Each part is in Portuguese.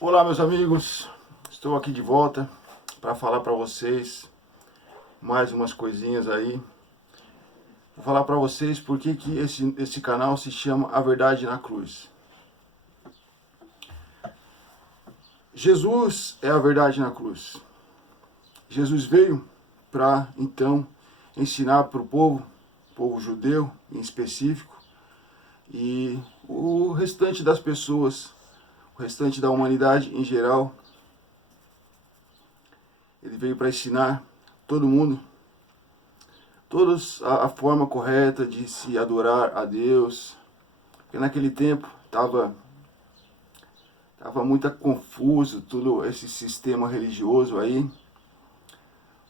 Olá, meus amigos, estou aqui de volta para falar para vocês mais umas coisinhas aí. Vou falar para vocês por que esse canal se chama A Verdade na Cruz. Jesus é a verdade na cruz. Jesus veio para, então, ensinar para o povo judeu em específico, e o restante das pessoas, o restante da humanidade em geral. Ele veio para ensinar todo mundo, todos a forma correta de se adorar a Deus, porque naquele tempo estava muito confuso todo esse sistema religioso aí.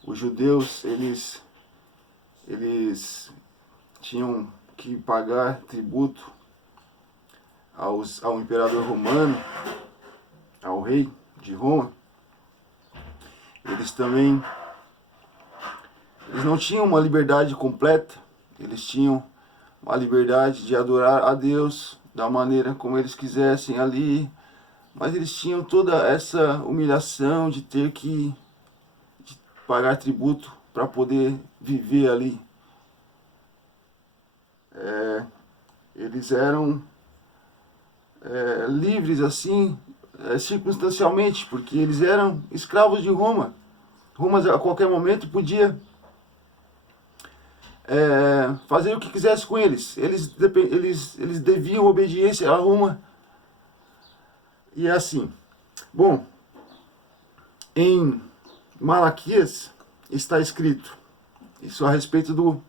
Os judeus, eles tinham que pagar tributo ao imperador romano, ao rei de Roma. Eles não tinham uma liberdade completa, eles tinham uma liberdade de adorar a Deus da maneira como eles quisessem ali, mas eles tinham toda essa humilhação de ter que pagar tributo para poder viver ali. Eles eram livres assim, circunstancialmente, porque eles eram escravos de Roma. Roma a qualquer momento podia fazer o que quisesse com eles. Eles deviam obediência a Roma. E é assim. Bom, em Malaquias está escrito, isso a respeito do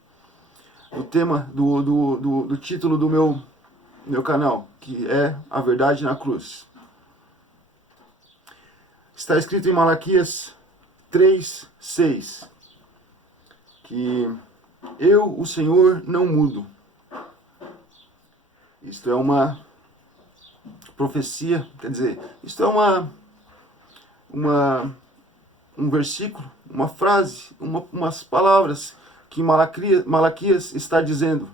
tema, do título do meu canal, que é A Verdade na Cruz. Está escrito em Malaquias 3:6, que eu, o Senhor, não mudo. Isto é uma profecia, quer dizer, isto é um versículo, uma frase, umas palavras que Malaquias está dizendo.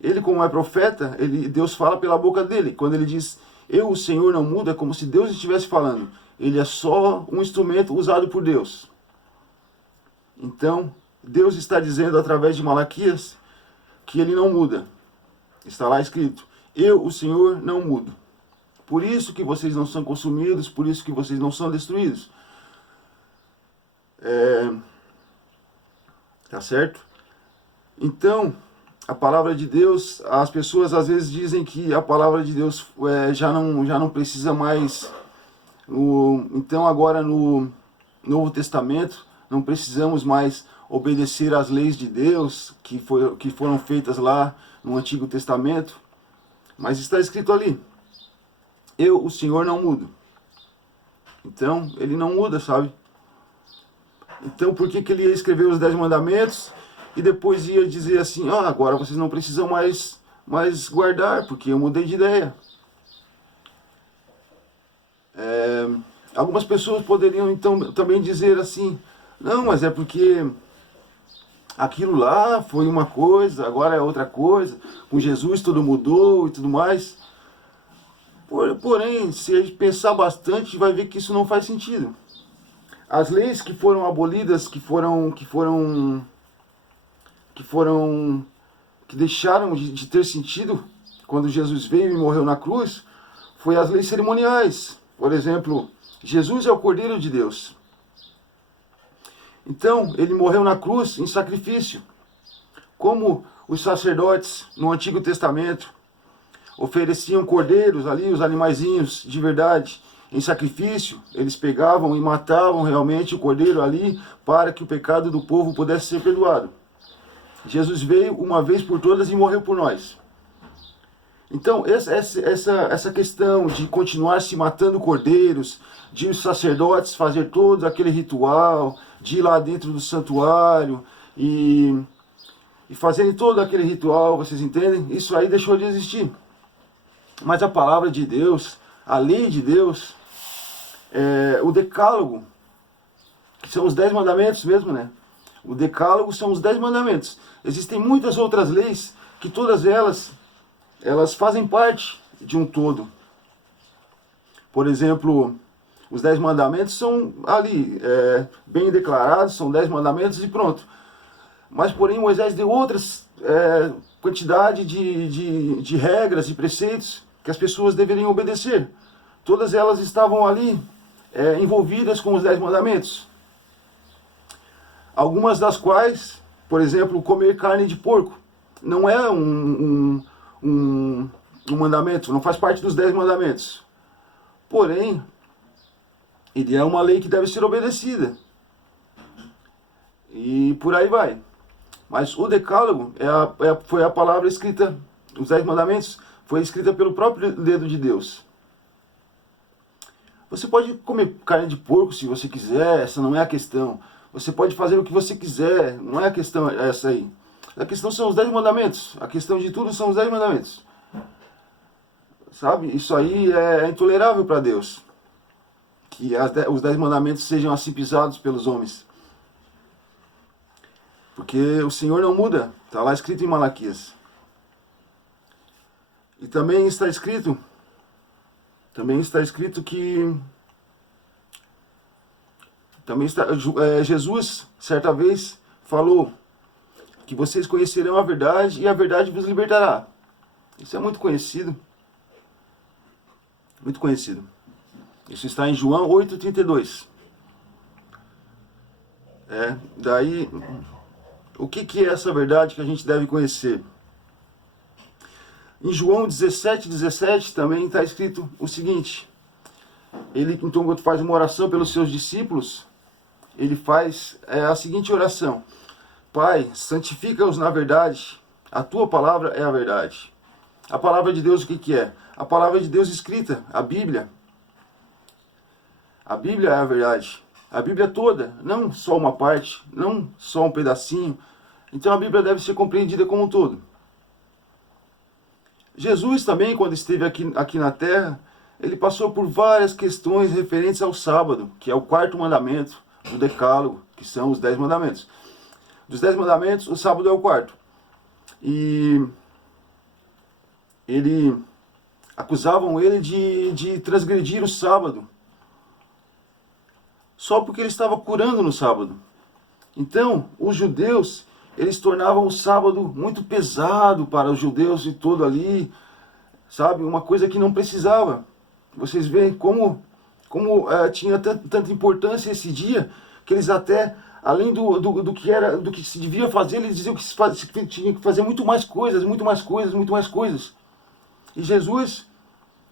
Ele, como é profeta, Deus fala pela boca dele. Quando ele diz, eu, o Senhor, não mudo, é como se Deus estivesse falando. Ele é só um instrumento usado por Deus. Então, Deus está dizendo através de Malaquias que ele não muda. Está lá escrito, eu, o Senhor, não mudo. Por isso que vocês não são consumidos, por isso que vocês não são destruídos. Tá certo? Então, a palavra de Deus, as pessoas às vezes dizem que a palavra de Deus já não precisa mais. Então agora no Novo Testamento não precisamos mais obedecer às leis de Deus que foram feitas lá no Antigo Testamento. Mas está escrito ali, eu, o Senhor, não mudo. Então, ele não muda, sabe? Então, por que ele ia escrever os 10 mandamentos e depois ia dizer assim, agora vocês não precisam mais guardar, porque eu mudei de ideia? Algumas pessoas poderiam então também dizer assim, não, mas é porque aquilo lá foi uma coisa, agora é outra coisa, com Jesus tudo mudou e tudo mais. Porém, se a gente pensar bastante, vai ver que isso não faz sentido. As leis que foram abolidas, que deixaram de ter sentido quando Jesus veio e morreu na cruz, foi as leis cerimoniais. Por exemplo, Jesus é o Cordeiro de Deus. Então, ele morreu na cruz em sacrifício. Como os sacerdotes no Antigo Testamento ofereciam cordeiros ali, os animaizinhos de verdade, em sacrifício, eles pegavam e matavam realmente o cordeiro ali para que o pecado do povo pudesse ser perdoado. Jesus veio uma vez por todas e morreu por nós. Então, essa questão de continuar se matando cordeiros, de os sacerdotes fazer todo aquele ritual, de ir lá dentro do santuário e fazerem todo aquele ritual, vocês entendem? Isso aí deixou de existir. Mas a palavra de Deus, a lei de Deus, o decálogo, que são os 10 mandamentos mesmo, né? O decálogo são os 10 mandamentos. Existem muitas outras leis que todas elas fazem parte de um todo. Por exemplo, os 10 mandamentos são ali, bem declarados, são 10 mandamentos e pronto. Mas, porém, Moisés deu outras quantidade de regras e preceitos que as pessoas deveriam obedecer. Todas elas estavam ali envolvidas com os 10 mandamentos. Algumas das quais, por exemplo, comer carne de porco, não é um mandamento, não faz parte dos 10 mandamentos. Porém, ele é uma lei que deve ser obedecida. E por aí vai. Mas o decálogo foi a palavra escrita, os 10 mandamentos, foi escrita pelo próprio dedo de Deus. Você pode comer carne de porco se você quiser, essa não é a questão. Você pode fazer o que você quiser, não é a questão essa aí. A questão são os 10 mandamentos. A questão de tudo são os 10 mandamentos. Sabe? Isso aí é intolerável para Deus. Que os 10 mandamentos sejam assim pisados pelos homens. Porque o Senhor não muda. Está lá escrito em Malaquias. E também está escrito que... Jesus, certa vez, falou que vocês conhecerão a verdade e a verdade vos libertará. Isso é muito conhecido. Muito conhecido. Isso está em João 8,32. Daí, o que é essa verdade que a gente deve conhecer? Em João 17,17 também está escrito o seguinte. Ele, então, quando faz uma oração pelos seus discípulos, ele faz a seguinte oração: Pai, santifica-os na verdade, a tua palavra é a verdade. A palavra de Deus o que é? A palavra de Deus escrita, a Bíblia. A Bíblia é a verdade. A Bíblia toda, não só uma parte, não só um pedacinho. Então a Bíblia deve ser compreendida como um todo. Jesus também, quando esteve aqui na terra, ele passou por várias questões referentes ao sábado, que é o 4º mandamento do decálogo, que são os 10 mandamentos. Dos 10 mandamentos, o sábado é o 4º. E acusavam ele de transgredir o sábado, só porque ele estava curando no sábado. Então, os judeus, eles tornavam o sábado muito pesado para os judeus e todo ali, sabe? Uma coisa que não precisava. Vocês veem como tinha tanta importância esse dia, que eles até, além do que se devia fazer, eles diziam que tinha que fazer muito mais coisas. E Jesus,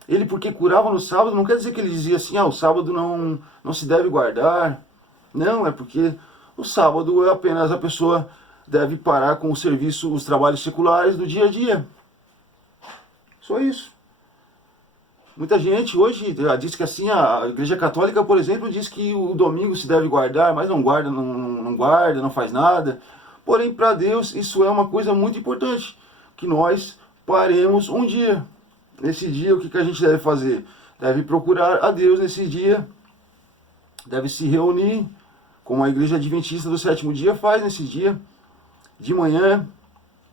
ele porque curava no sábado, não quer dizer que ele dizia assim, o sábado não se deve guardar. Não, é porque o sábado é apenas a pessoa deve parar com o serviço, os trabalhos seculares do dia a dia. Só isso. Muita gente hoje diz que assim, a Igreja Católica, por exemplo, diz que o domingo se deve guardar, mas não guarda, não faz nada. Porém, para Deus, isso é uma coisa muito importante, que nós paremos um dia. Nesse dia, o que a gente deve fazer? Deve procurar a Deus nesse dia, deve se reunir, como a Igreja Adventista do 7º dia faz nesse dia, de manhã,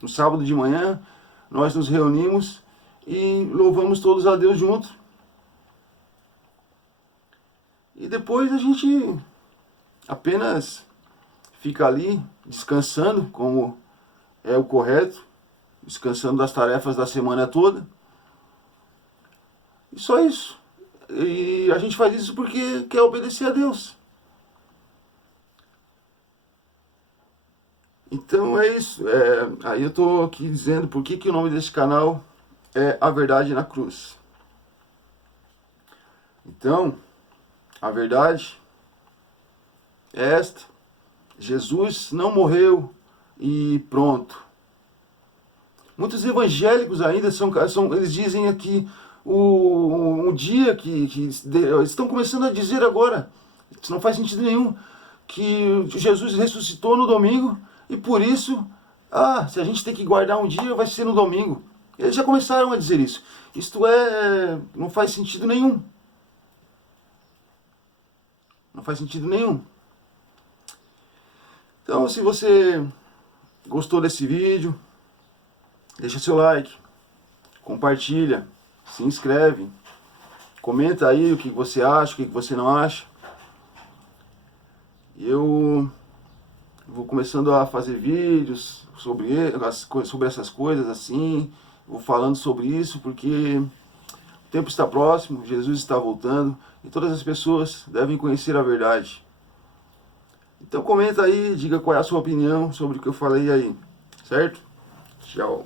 no sábado de manhã, nós nos reunimos e louvamos todos a Deus juntos. E depois a gente apenas fica ali descansando, como é o correto, descansando das tarefas da semana toda. E só isso. E a gente faz isso porque quer obedecer a Deus. Então é isso. Aí eu estou aqui dizendo por que o nome desse canal é A Verdade na Cruz. Então, a verdade é esta. Jesus não morreu e pronto. Muitos evangélicos ainda eles dizem aqui um dia que estão começando a dizer agora, isso não faz sentido nenhum, que Jesus ressuscitou no domingo e por isso, se a gente tem que guardar um dia, vai ser no domingo. Eles já começaram a dizer isso. Isto não faz sentido nenhum. Não faz sentido nenhum. Então, se você gostou desse vídeo, deixa seu like, compartilha, se inscreve, Comenta aí o que você acha, o que você não acha. Eu vou começando a fazer vídeos sobre essas coisas assim. Vou falando sobre isso porque o tempo está próximo, Jesus está voltando e todas as pessoas devem conhecer a verdade. Então comenta aí, diga qual é a sua opinião sobre o que eu falei aí, certo? Tchau.